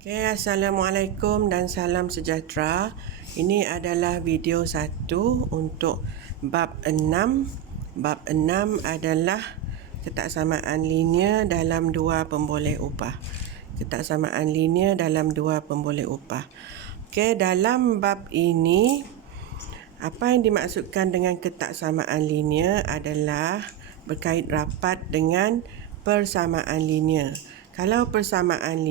Okay, Assalamualaikum dan salam sejahtera. Ini adalah video 1 untuk bab 6. Bab 6 adalah ketaksamaan linear dalam dua pemboleh upah. Ketaksamaan linear dalam dua pemboleh upah. Okay, dalam bab ini, apa yang dimaksudkan dengan ketaksamaan linear adalah berkait rapat dengan persamaan linear. Kalau persamaan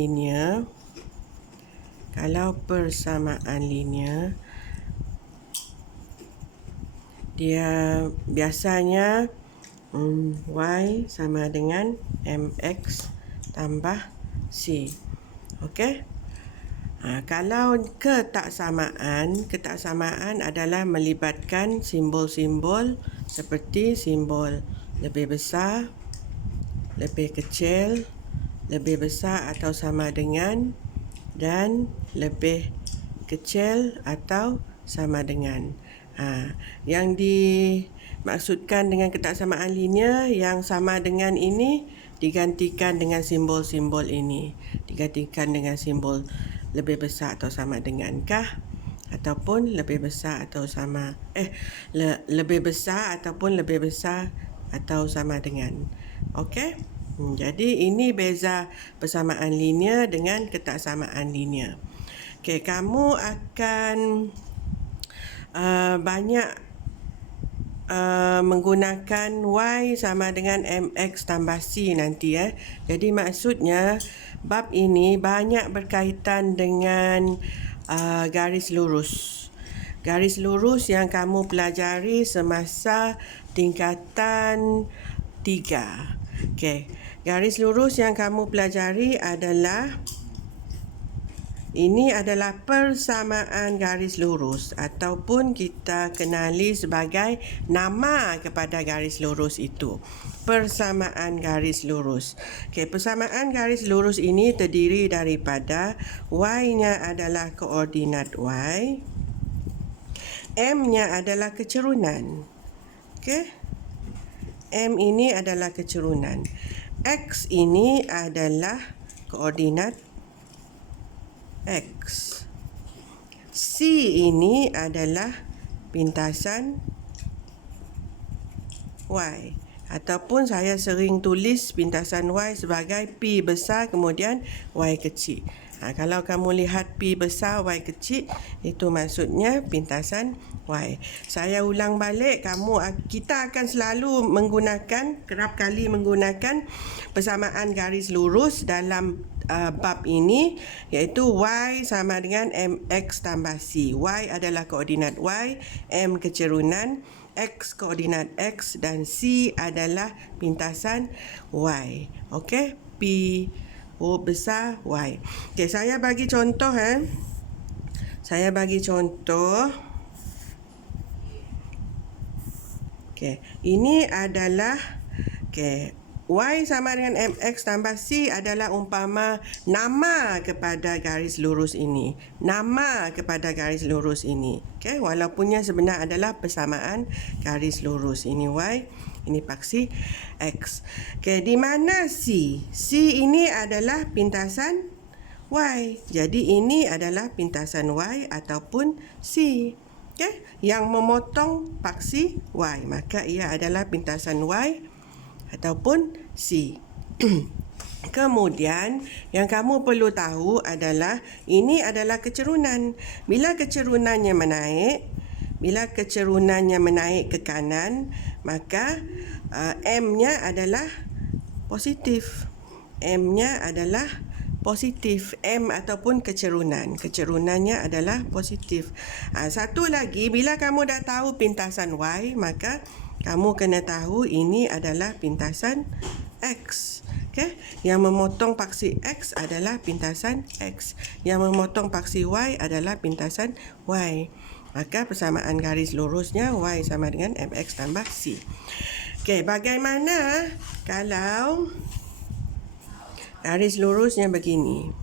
linear, dia biasanya y sama dengan mx tambah c. Okey. Kalau ketaksamaan adalah melibatkan simbol-simbol seperti simbol lebih besar, lebih kecil, lebih besar atau sama dengan, dan lebih kecil atau sama dengan. Yang dimaksudkan dengan ketaksamaan linear, yang sama dengan ini digantikan dengan simbol-simbol ini. Digantikan dengan simbol lebih besar atau sama dengankah, ataupun lebih besar atau sama lebih besar ataupun lebih besar atau sama dengan. Okey. Jadi ini beza persamaan linear dengan ketaksamaan linear. Okey, kamu akan banyak menggunakan y sama dengan mx tambah c nanti Jadi maksudnya bab ini banyak berkaitan dengan garis lurus. Garis lurus yang kamu pelajari semasa tingkatan 3. Okey. Garis lurus yang kamu pelajari adalah persamaan garis lurus, ataupun kita kenali sebagai nama kepada garis lurus itu. Persamaan garis lurus. Okey, persamaan garis lurus ini terdiri daripada y-nya adalah koordinat y, m-nya adalah kecerunan. Okey. M ini adalah kecerunan. X ini adalah koordinat X. C ini adalah pintasan Y. Ataupun saya sering tulis pintasan Y sebagai P besar kemudian Y kecil. Kalau kamu lihat P besar Y kecil, itu maksudnya pintasan Y. Saya ulang balik, kita akan selalu kerap kali menggunakan persamaan garis lurus dalam bab ini, iaitu y sama dengan mx tambah c. Y adalah koordinat y, m kecerunan, x koordinat x, dan c adalah pintasan y. Okey, P besar y. Okey, saya bagi contoh Saya bagi contoh. Okey, ini adalah y sama dengan mx tambah c adalah umpama nama kepada garis lurus ini. Nama kepada garis lurus ini. Okey, walaupunnya sebenar adalah persamaan garis lurus. Ini y, ini paksi x. Okey, di mana c? C ini adalah pintasan y. Jadi ini adalah pintasan y ataupun c. Okey, yang memotong paksi y, maka ia adalah pintasan y ataupun c. Kemudian yang kamu perlu tahu adalah ini adalah kecerunan. Bila kecerunannya menaik ke kanan, maka m-nya adalah positif. M-nya adalah positif. M ataupun kecerunannya adalah positif. Satu lagi, bila kamu dah tahu pintasan y, maka kamu kena tahu ini adalah pintasan x. Okey, yang memotong paksi x adalah pintasan x. Yang memotong paksi y adalah pintasan y. Maka persamaan garis lurusnya y sama dengan mx tambah c. Okey, bagaimana kalau garis lurusnya begini?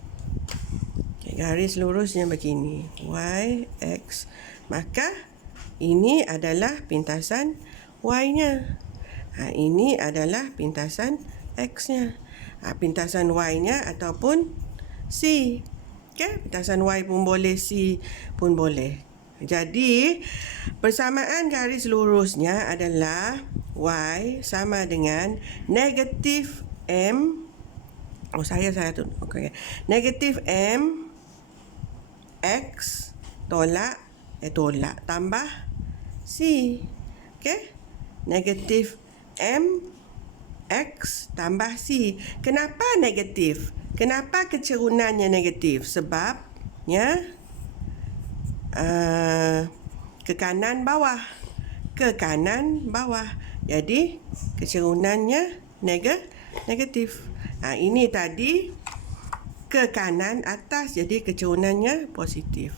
Okey, garis lurusnya begini. Y, x. Maka ini adalah pintasan y-nya. Ini adalah pintasan x-nya. Pintasan y-nya ataupun c. Okey, pentasan Y pun boleh, C pun boleh. Jadi, persamaan garis lurusnya adalah Y sama dengan negatif M. Saya tu. Okey. Negatif M X tolak tambah C. Okey? Negatif M X tambah C. Kenapa negatif? Kenapa kecerunannya negatif? Sebabnya ke kanan bawah. Jadi kecerunannya negatif. Ini tadi ke kanan atas, jadi kecerunannya positif.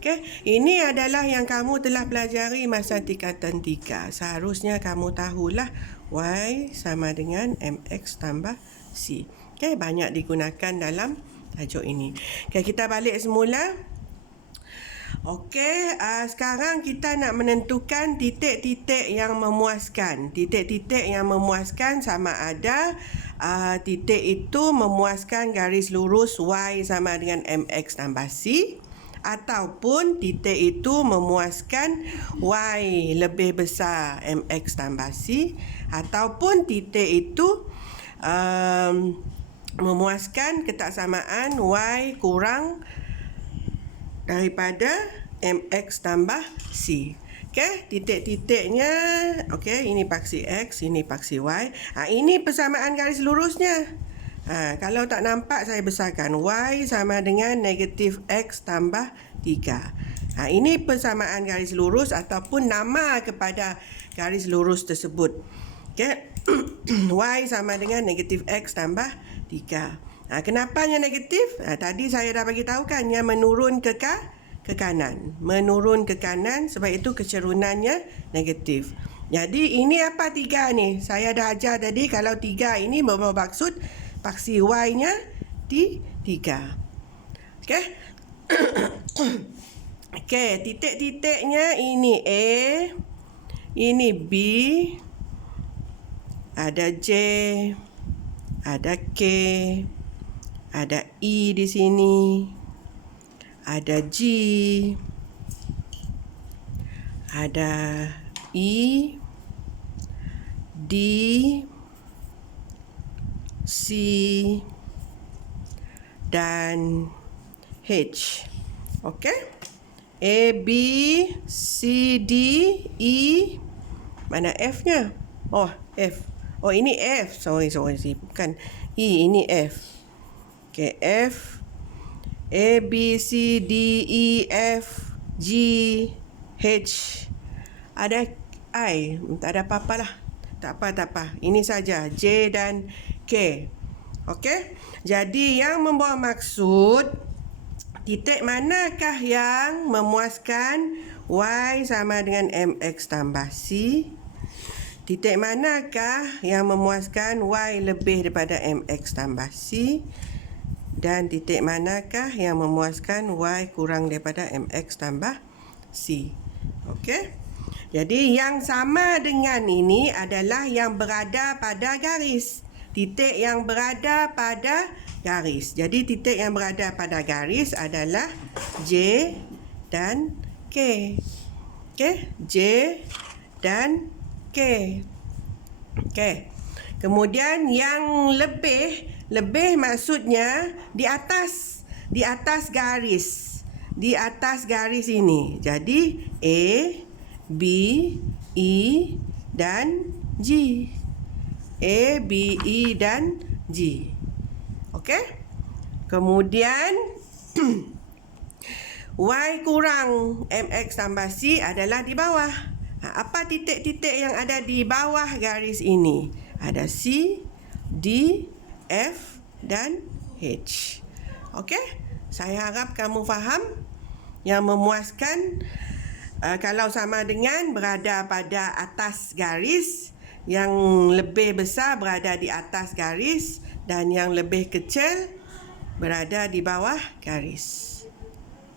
Okey, ini adalah yang kamu telah pelajari masa tingkatan 3. Seharusnya kamu tahulah Y sama dengan MX tambah C. Okey, banyak digunakan dalam tajuk ini. Okey, kita balik semula. Okey, sekarang kita nak menentukan titik-titik yang memuaskan. Titik-titik yang memuaskan sama ada titik itu memuaskan garis lurus Y sama dengan MX tambah C, ataupun titik itu memuaskan Y lebih besar MX tambah C, ataupun titik itu memuaskan ketaksamaan Y kurang daripada MX tambah C. Okey, titik-titiknya. Okey, ini paksi X, ini paksi Y. Ini persamaan garis lurusnya. Kalau tak nampak, saya besarkan. Y sama dengan negatif X tambah 3. Ini persamaan garis lurus ataupun nama kepada garis lurus tersebut. Okey. Y sama dengan negatif X tambah 3. Kenapanya negatif? Tadi saya dah bagi tahu kan, yang menurun ke kanan. Menurun ke kanan, sebab itu kecerunannya negatif. Jadi ini apa 3 ni? Saya dah ajar tadi kalau 3 ini bermaksud paksi Y-nya 3. Okey. Okey, titik-titiknya ini A, ini B, ada J, ada K, ada E di sini, ada G, ada E, D, C, dan H. Okey? A, B, C, D, E. Mana F-nya? Oh, F. Oh, ini F. Sorry. Bukan E, ini F. Okey, F, A, B, C, D, E, F, G, H. Ada I. Tak ada apa-apa lah. Tak apa. Ini saja J dan K. Okey. Jadi yang membawa maksud titik manakah yang memuaskan Y sama dengan MX tambah C? Titik manakah yang memuaskan Y lebih daripada MX tambah C? Dan titik manakah yang memuaskan Y kurang daripada MX tambah C? Okey. Jadi yang sama dengan ini adalah yang berada pada garis. Titik yang berada pada garis. Jadi titik yang berada pada garis adalah J dan K. Okey, J dan K. Okey. Kemudian yang lebih maksudnya di atas garis. Di atas garis ini. Jadi A, B, E dan G. A, B, E dan G. Okey? Kemudian Y kurang MX tambah C adalah di bawah. Apa titik-titik yang ada di bawah garis ini? Ada C, D, F dan H. Okey? Saya harap kamu faham. Yang memuaskan kalau sama dengan berada pada atas garis, yang lebih besar berada di atas garis, dan yang lebih kecil berada di bawah garis.